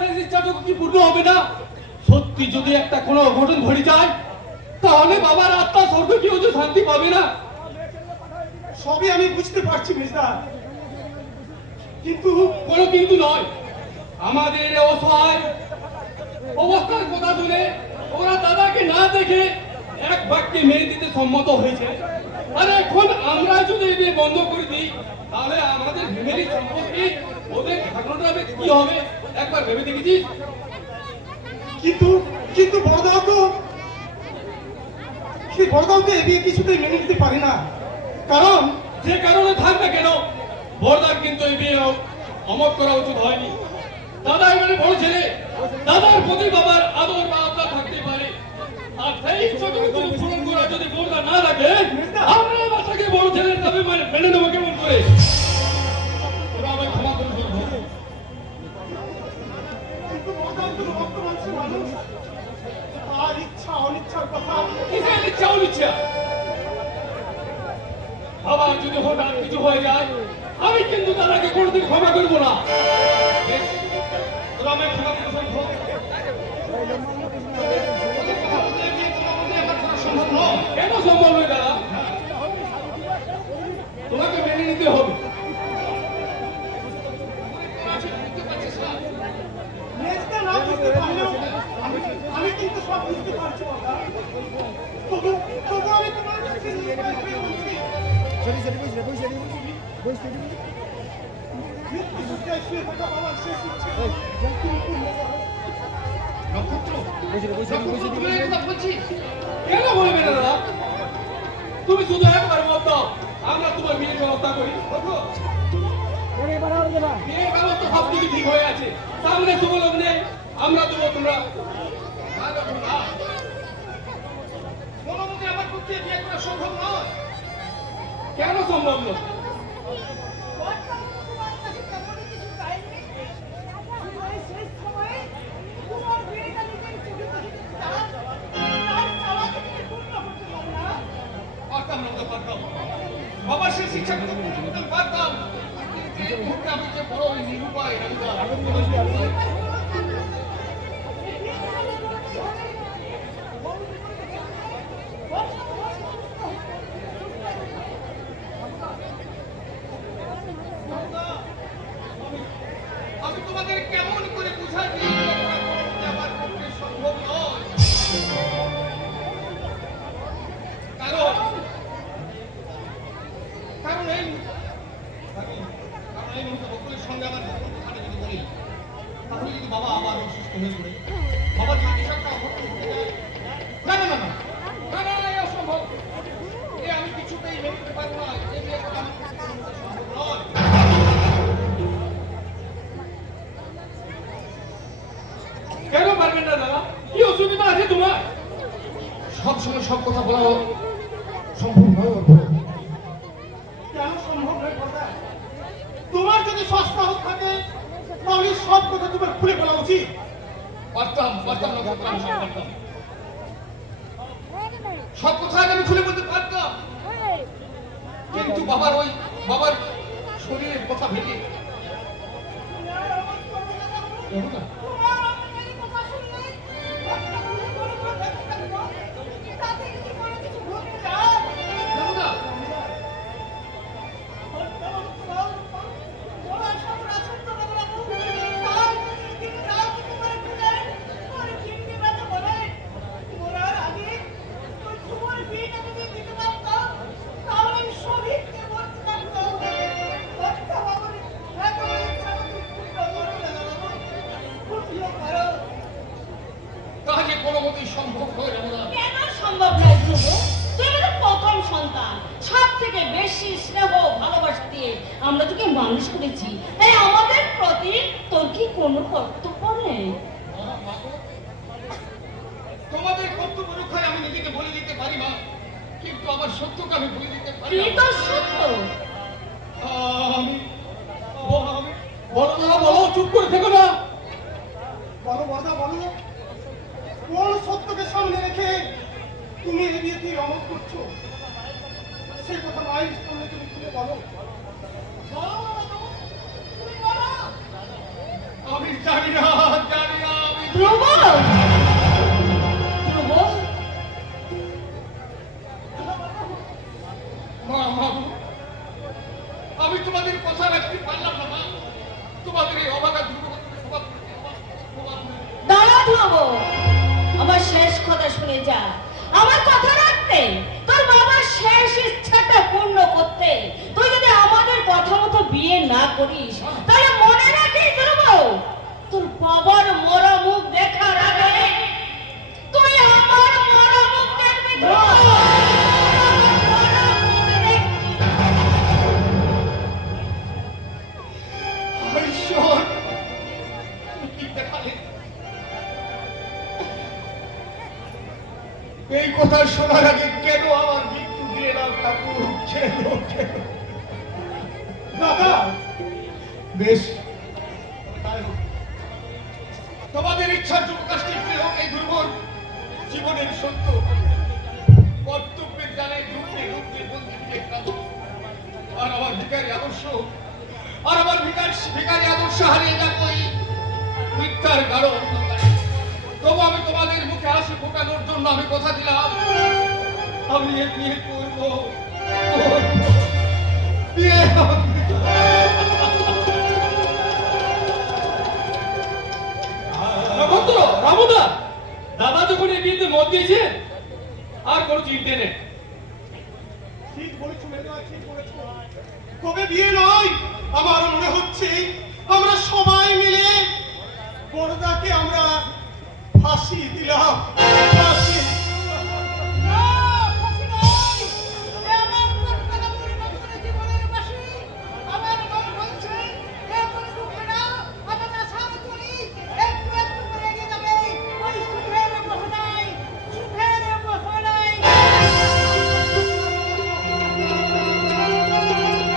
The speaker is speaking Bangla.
শেষ ইচ্ছাটুকু কি পূর্ণ হবে না? সত্যি যদি একটা কোনো অঘটন ঘটে যায়, তাহলে বাবার আত্মা স্বর্গীয় যে শান্তি পাবে না। সবই আমি বুঝতে পারছি মির্জা, কিন্তু কোনো কিন্তু নয়। আমাদের এই অসহায় অবস্থার কথা শুনে ওরা দাদাকে না দেখে এক বাক্যে মেরে দিতে সম্মত হয়েছে। আর এখন আমরা যদি এই বিয়ে বন্ধ করে দিই, তাহলে আমাদের ফ্যামিলি সম্পত্তি ওদের ঠাকুরটা কি হবে একবার ভেবে দেখেছিস? কিন্তু কিন্তু বড়দাও তো সেই বড়দাওকে এ বিয়ে কিছুতেই মেনে নিতে পারে না। কারণ যে কারণে থাকবে কেন, বড়দার কিন্তু এই বিয়ে অমত করা উচিত হয়নি। দাদা এবারে বড় ছেলে, দাদার প্রতি বাবার আদর বা আবদার থাকতে পারে। আর সেই ইচ্ছাটুকু পূরণ করা যদি বড়দা না রাখে, আমরা বাসাকে বড় ছেলের দাবি মেনে নেবো কেমন করে? তোরা আমায় ক্ষমা করে দিন। কিন্তু বড়দাও তো রক্ত মাংসের মানুষ, তার ইচ্ছা অনিচ্ছার কথা কিসের ইচ্ছা অনিচ্ছা? আবার যদি হঠাৎ কিছু হয়ে যায়, আমি কিন্তু দাদাকে কোনোদিন ক্ষমা করবো না। বেশ, তোরা আমায় ক্ষমা করে দিন। কেন সম্ভব নয় দাদা? তোমাকে মেনে নিতে হবে। মেজদা না বুঝতে পারলেও আমি কিন্তু সব বুঝতে পারছি বাবা। তবু আমি তোমার কাছে নির্ভয় হয়ে বলছি, মৃত্যু শয্যায় শুয়ে থাকা বাবার শেষ ইচ্ছে তুমি পূর্ণ করো। কেন বলবে না দাদা? তুমি শুধু একবার মত দাও, আমরা তোমার বিয়ের ব্যবস্থা করি। বিয়ের ব্যবস্থা সব কিছু ঠিক হয়ে আছে। সামনে শুভ লগ্নে আমরা দেবো, তোমরা কোনো মতে আমার পক্ষে বিয়ে করা সম্ভব নয়। কেন সম্ভব নয়? পারতাম না তো, পারতাম। বাবার শেষ ইচ্ছা করতে পারতাম, কিন্তু এই মুহূর্তে আমি যে বড় নিরুপায়। আমি তোমাদের কেমন করে বুঝাই দিই আমার পক্ষে সম্ভব নয়। কারণ এই মুহূর্তে বকুলের সঙ্গে আমার কথাটা যদি বলি, তাহলে যদি বাবা আবার অসুস্থ হয়ে পড়ে, বাবা যদি কিছু একটা অঘটন ঘটে যায়, না না না না না না না, এ অসম্ভব। এ আমি কিছুতেই মেনে নিতে পারবো না। এই বিয়ে করা আমার পক্ষে সম্ভব নয়। কেন পারবেন না দাদা? কি অসুবিধা আছে তোমার? সবসময় সব কথা বলা সম্ভব নয়। কেন সম্ভব নয় কথা? তোমার যদি সস্তা থাকে তাহলে সব কথা তোমার খুলে বলা উচিত। পারতাম না, পারতাম। সব কথা আমি খুলে বলতে পারতাম, কিন্তু বাবার শরীরের কথা ভেবে সম্ভব হয় না। কেন সম্ভব নয় ধ্রুব? তুই আমাদের প্রথম সন্তান, সব থেকে বেশি স্নেহ ভালোবাসা দিয়ে আমরা তোকে মানুষ করেছি, তাই আমাদের প্রতি তোর কি কোনো কর্তব্য নেই? তোমাদের কর্তব্য রক্ষায় আমি নিজেকে বলে দিতে পারি না, কিন্তু আমার সত্যকে আমি বলে দিতে পারি কি তোর সত্য? বলো, চুপ করে থেকো না। বলো বড়দা, বলো কোন সত্যকে সামনে রেখে তুমি এই বিয়েতে অমত করছো? সে কথা নাই শুনলে তুমি খুলে বলো। আমি জানি না শুনে যা, আমার কথা রাখতে, তোর বাবার শেষ ইচ্ছাটা পূর্ণ করতে তুই যদি আমাদের কথা মতো বিয়ে না করিস, তাহলে মনে রাখিস ধ্রুব, তোর বাবার মরা মুখ দেখার আগে তুই আমার মরা মুখ দেখবি ধ্রুব। মরা মুখ দেখবি। ঈশ্বর, কি দেখালে? এই কথা শোনার আগে কেন আমার মৃত্যু দিয়ে নাও ঠাকুর, কেন কেন? দাদা, বেশ, তাই হোক। তোমাদের ইচ্ছার প্রকাশটি হোক এই দুর্বল জীবনের সত্য কর্তব্যের জানে ঢুকতে ঢুকতে বলতে দেখলাম। আর আমার ভিখারি আদর্শ, আর আমার ভিখারি আদর্শ হারিয়ে যাবো এই মিথ্যার গাঢ় অন্ধকারে। তবু আমি তোমাদের মুখে হাসি ফোটানোর জন্য আমি কথা দিলাম, আমি এ বিয়ে করবো, বিয়ে নক্ষত্র, রামুদা, দাদা যখন এই বিয়েতে মত দিয়েছে আর কোনো চিন্তা নেই। ঠিক বলেছো মেজা, ঠিক বলেছো। তবে বিয়ে নয়, আমার মনে হচ্ছে আমরা সবাই মিলে বড়দাকে আমরা ফাঁসি দিলাম।